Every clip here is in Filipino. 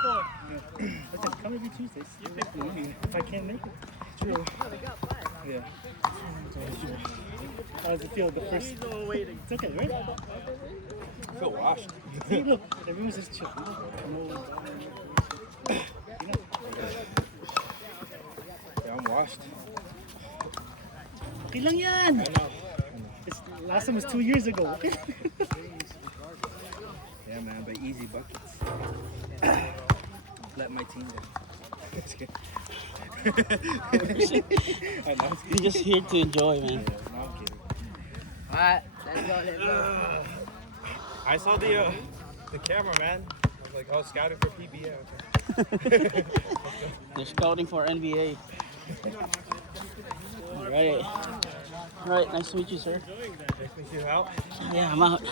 I said, come every Tuesday. If I can't make it. True. Yeah. How does it feel the first? It's okay, right? I feel washed. See, look, everyone's just chill. Yeah, I'm washed. Okay lang yan. I know. Last time was 2 years ago. Okay? Yeah, man, but easy buckets. Let my team down. Just kidding. I know, it's You're just here to enjoy, man. no, I'm kidding. Alright, let's go. I saw the camera, man. I was like, oh, scouting for PBA. Okay. They're scouting for NBA. Right. Right, nice to meet you, sir. Nice to meet you out. Yeah, I'm out.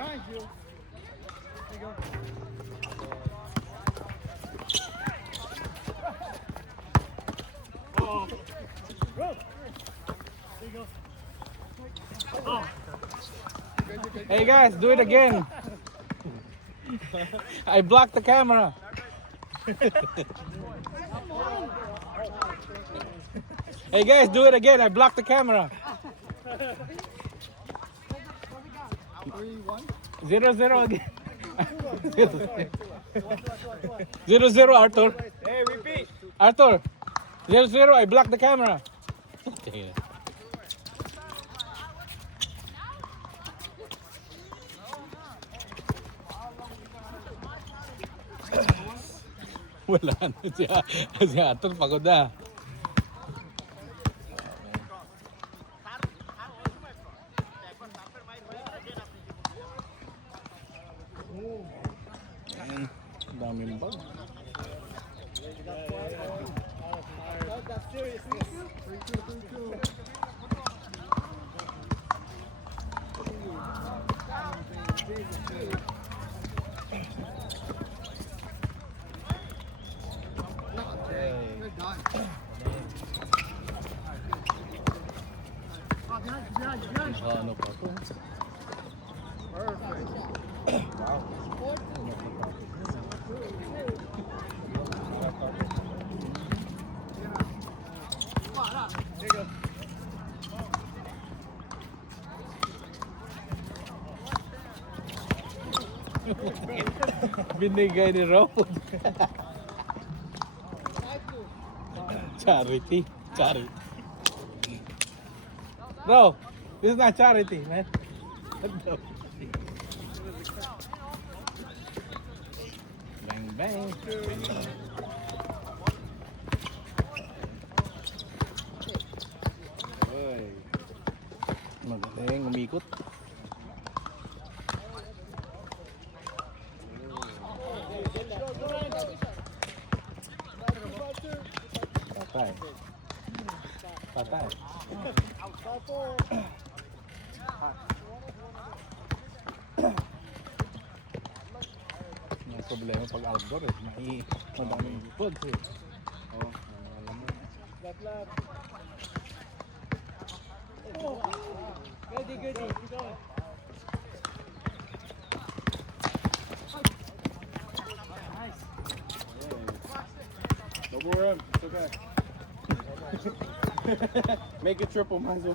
Behind you. There you go. Oh. Go. There you go. Oh. Hey guys, do it again. I blocked the camera. Hey guys, do it again. I blocked the camera. 0-0 again. 0-0, Arthur. Hey, repeat. Arthur. 0-0. I blocked the camera. Wala na si Arthur, pagod na. Daming bag. Ano pa to? Binigay ni Rod. Charity. Bro, this is not charity, man. Bang bang. Oy. Magaling umikot. Patay. May problema pag outdoor eh. Madaming buds eh. Oh, alam mo. Goody. Double rim. It's okay. Make it triple, Manzo.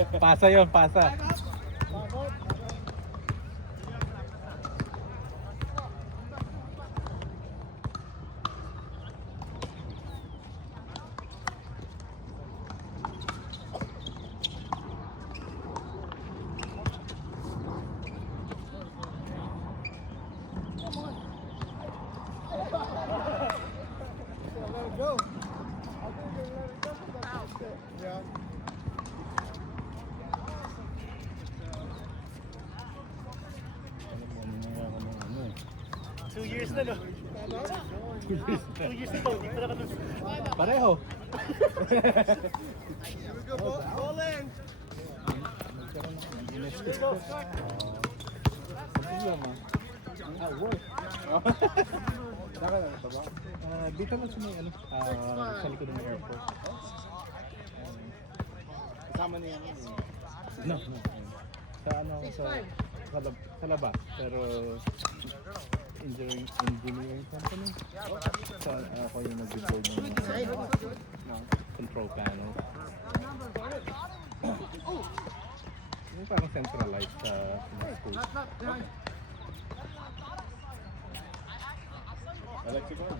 Pasa yun, pasa. Two years na, no? 2 years na to, hindi pa nakatapos. Pareho. Dito lang sa may ano, sa likod ng airport. Kasama niya yan. No. Sa ano, sa labas. Pero engineering company. So, ako yung nag-build ng control panel. Yung parang centralized sa school. Electrical.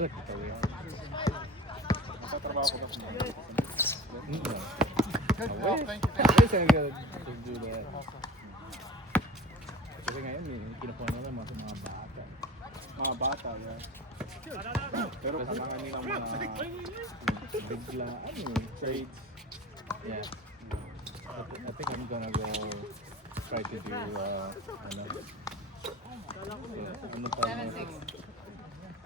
Electrical, yeah. Nakatrabaho ko ba sa mga? Yes, I got to do that. Kasi ngayon, kinukuha na lang mga bata. Mga bata, yeah. Pero kailangan nilang mga Bigla, trades. yeah. I think I'm gonna go try to do, ano pa,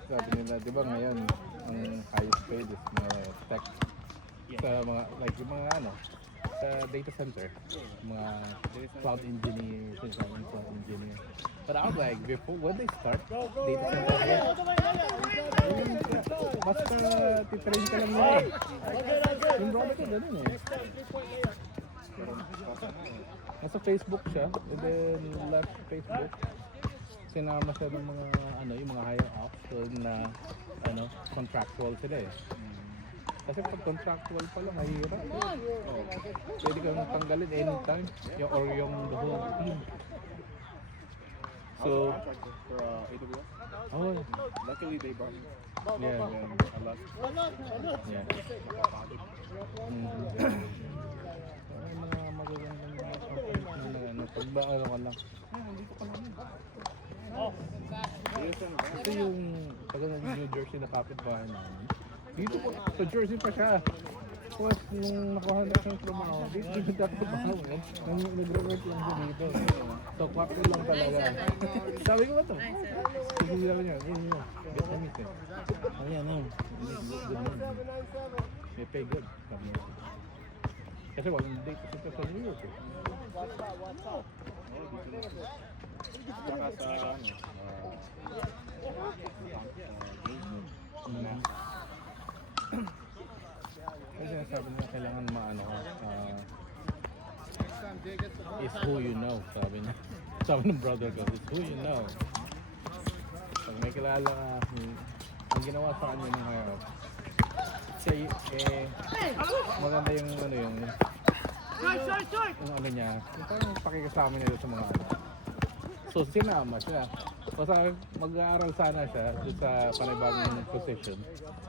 sabi nila, di ba ngayon, ang highest paid is mga tech, sa mga, like yung mga sa data center, mga cloud engineers, cloud engineer. But I was like, before, when they start data center, basta titrain ka lang nila eh. Yung brother ko ganun eh. Nasa Facebook siya, and then left Facebook. Sinama siya ng mga, yung mga higher ups na, contractual sila eh. Kasi pag contractual pa lang, mahirap. Pwede kang tanggalin anytime, or yung the whole team. So, For AWS. oh, Luckily they brought me. yeah, I left. yeah. Ay, mga magagandang mga companies na pagbaano ka lang. Ito yung taga ng New Jersey na kapitbahay namin. Dito po, sa Jersey pa siya. Tapos nung nakuha na siyang trabaho, dito yung kapitbahay. Nag-revert lang siya dito. So, kwapil lang talaga. Sabi ko ba ito? Sige lang niya. Yun. Vietnamese eh. Oh yeah, no. Good man. They pay good. Sabi niya. Kasi walang date kasi sa New York eh. Tsaka sa Kasi sabi niya kailangan is who you know, sabi niya. Sabi ng brother ko, is who you know. Pag may kilala ka, ang ginawa sa kanya ng higher up, maganda yung niya, yung parang pakikasama niya sa mga So sinama siya. O sabi, mag-aaral sana siya doon sa panibagong position.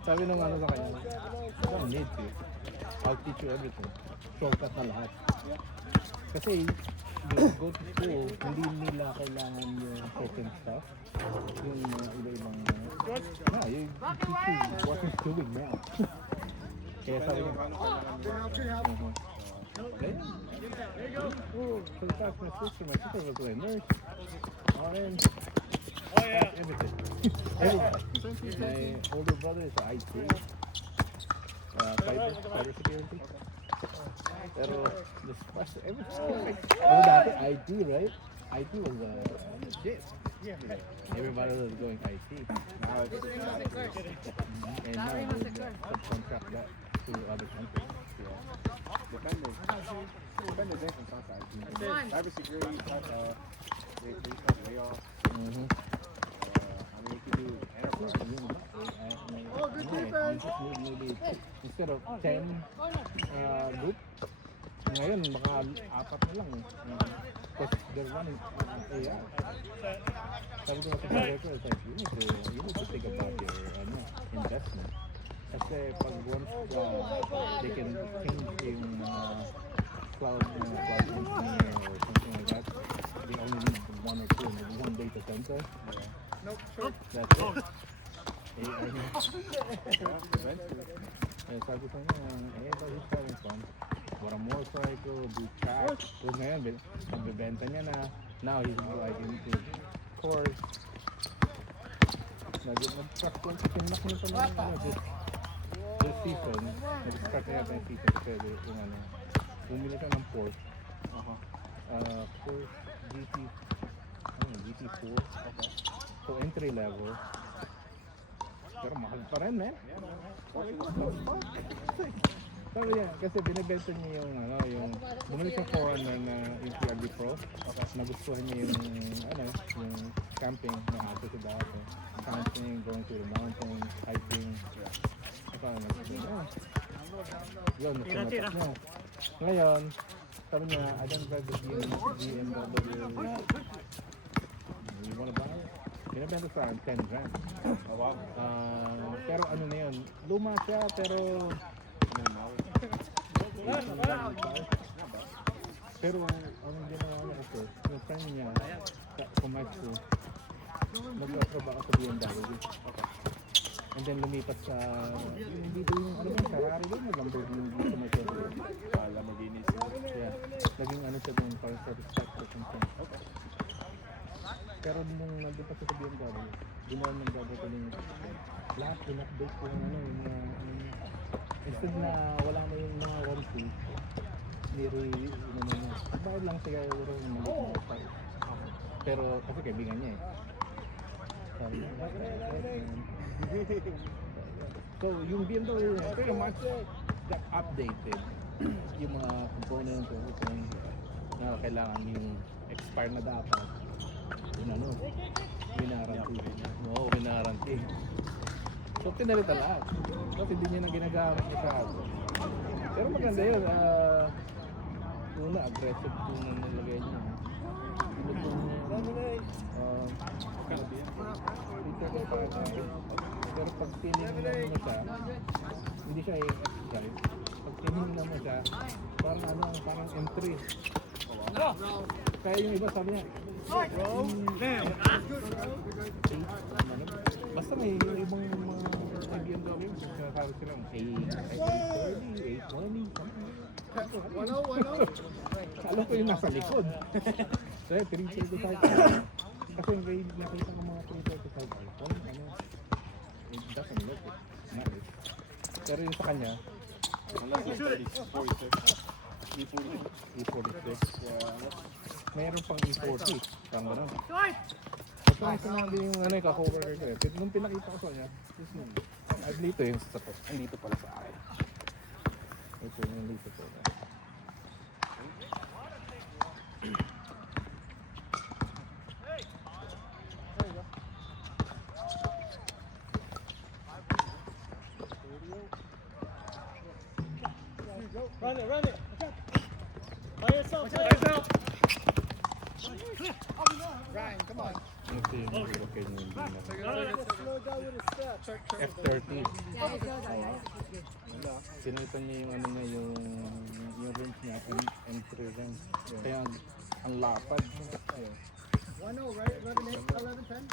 Sabi nung sa kanya, you don't need to. I'll teach you everything. Shortcut na lahat. Kasi you go to school, hindi nila kailangan yung certain stuff. Yung mga iba-ibang you teach you what he's doing now. Kaya sabi niya, okay. Oh, so that's my sister was a nurse. RN. Oh, yeah. Everything. Everybody. My older brother is IT. Cyber security. Pero the special everything. Dati IT, right? IT was shit. Everybody was going IT. Now it's and now they subcontract that to other countries. Depende din kung saan sa IT. Cybersecurity, they have layoffs. I mean, you can do enterprise. You just need maybe instead of 10 group, Ngayon, baka 4 na lang eh. Because they're running AI. Sabi ko sa director, it's like, you need to think about your investment. Kasi pag once they can change yung cloud engineer or something like that, they only need 1 or 2 and 1 data center. That's it. AI na. Eh, sabi ko niya, but he's having fun. What a motorcycle, do track. So ngayon, nagbebenta niya na. Now he's like into course. Nag-track lang sa kinak niya pa naman. This season, nag-start na yata yung season kasi yung bumili ka ng Porsche. Porsche GT4. So entry level. Pero mahal pa rin, man. Sabi niya, kasi binibenta niya yung bumili sa foreigner na yung TRD Pro. Nagustuhan niya yung camping na ato sa dati. Camping, going to the mountains, hiking. Yun, nakunatak niya. Ngayon, sabi niya, I don't drive the BMW. You wanna buy it? Binibenta sa akin 10 grand. Pero ano na yun, luma siya pero pero ang ginawa niya kasi yung friend niya kumain ko nag-approve ako sa BMW and then lumipat sa hindi doon yung Ferrari doon Lamborghini dito may Lamborghini yeah naging siya doon para sa respect or something pero nung nandun pa sa BMW ginawa ng brother ko yung lahat in-update ko yung instead na wala na yung mga warranty, bayad lang siya yung maliit. Pero kasi kaibigan niya eh. So yung BMW pretty much got updated. Yung mga components na kailangan yung expire na dapat. Winaranty. Oo, winaranty. So, pinalita lahat. Kasi hindi niya na ginagamit niya sa ako. Pero maganda yun. Una, aggressive po na nilagay niya. Pero pag tinignan mo siya, hindi siya i-exercise. Pag tinignan mo siya, parang M3. Kaya yung iba sabi niya, basta may ibang mga BMW, sinasabi silang A30, A20, alam ko yung nasa likod. So, 335. Kasi yung nakita ng mga 335 iPhone, it doesn't look nice. Pero yung sa kanya, E46. Mayroon pang E40. Parang gano'n. Ito ang sinabi yung ka-coworker ko eh. Nung pinakita ko sa kanya, dito yung sa to. Andito pala sa akin. Ito yung dito po. Run it. By yourself. Ryan, come on. Ito yung okay nyo yung F30. Sinalitan niya yung yung range niya, M3 range. Kaya ang lapad. 1-0, right? 11-10?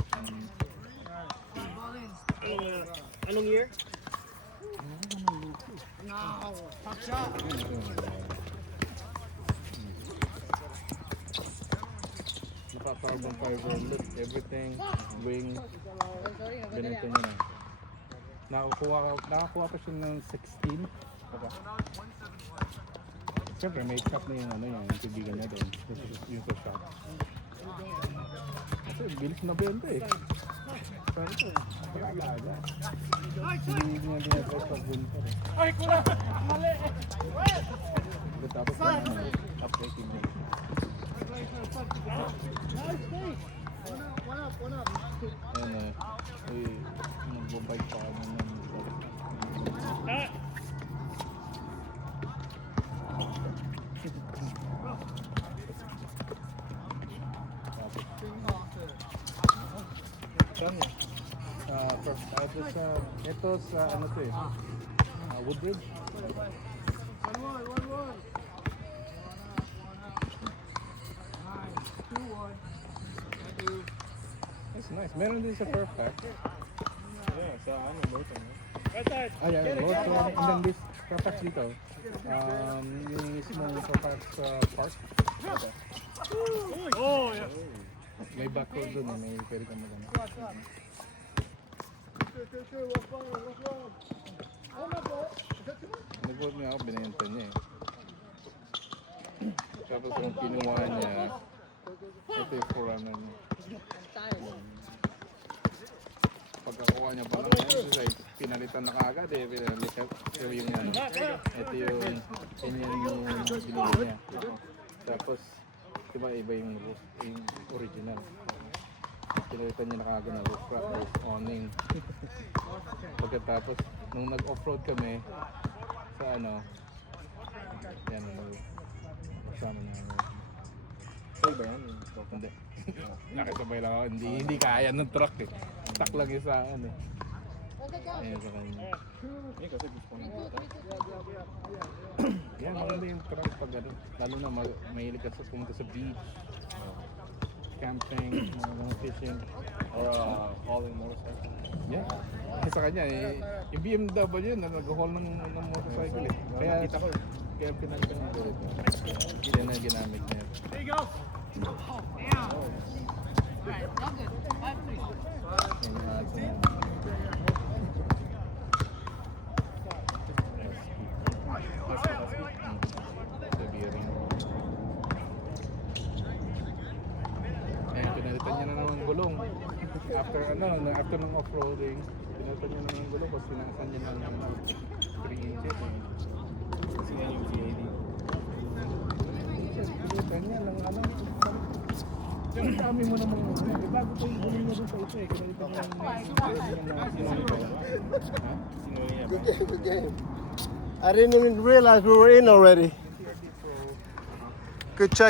Anong year? No. Top shot. Naka-carbon fiber look, everything, wing, ganito niya na. Nakakuha pa siya ng 16. Siyempre may shop na yung kaibigan niya doon. Yung sa shop. Kasi bilis na benta eh. Sabi ko, pag-alaga. Hindi niya dinatry sa benta eh. Ay, kuna! Mali! Tapos na updating niya. One up. Ayun magbabike pa kami ng Saan yun? Ito sa ano to eh. Woodbridge. That's nice. Meron din sa Fairfax. Yeah, sa ano, Norton. Yeah. Lawson. And then this Fairfax dito. Yung mismong Fairfax Park. Oh, yeah. May backroad dun eh. May pwede ka magano. Nag-vote niya ako, binenta niya eh. Tapos kung kinuha niya, ito yung forerunner niya. Pagkakuha niya pa lang yan, kasi pinalitan na kaagad eh. Pinalitan yung ano. Ito yung binili niya. Tapos, diba iba yung original. Pinalitan niya na kaagad na roof rack, roof awning. Pagkatapos, nung nag-offroad kami sa ano, yan, kasama na Saan ba yan? hindi. Nakisabay lang ako, hindi kaya ng truck eh. Stuck lang yung sa ano. Ayun sa kanya. Eh, kasi gusto ko ng bata. Yan, maganda yung truck pag ano. Lalo na mahilig ka sa pumunta sa beach. Camping, mga fishing. Or hauling motorcycle. Yeah. Kasi sa kanya eh, yung BMW yun, nag-haul ng motorcycle eh. Kaya, Nakita ko eh. kaya pinalitan niya ito. Yan na ginamit niya. There you go. Yung ating sa bearing. Ayun, pinalitan niya na naman ng gulong. After ng off-roading, pinalitan niya na naman ng gulong kasi tinakasan niya ng 3 inches. Kasi yan yung GAD. Pinalitan niya ng ano. Yung dami mo naman bago ko yung gulong niya doon sa ito eh. Pinalitan niya ng Sinuli ba? Ha? Sinuli niya ba? Good game, good game. I didn't even realize we were in already. Good check.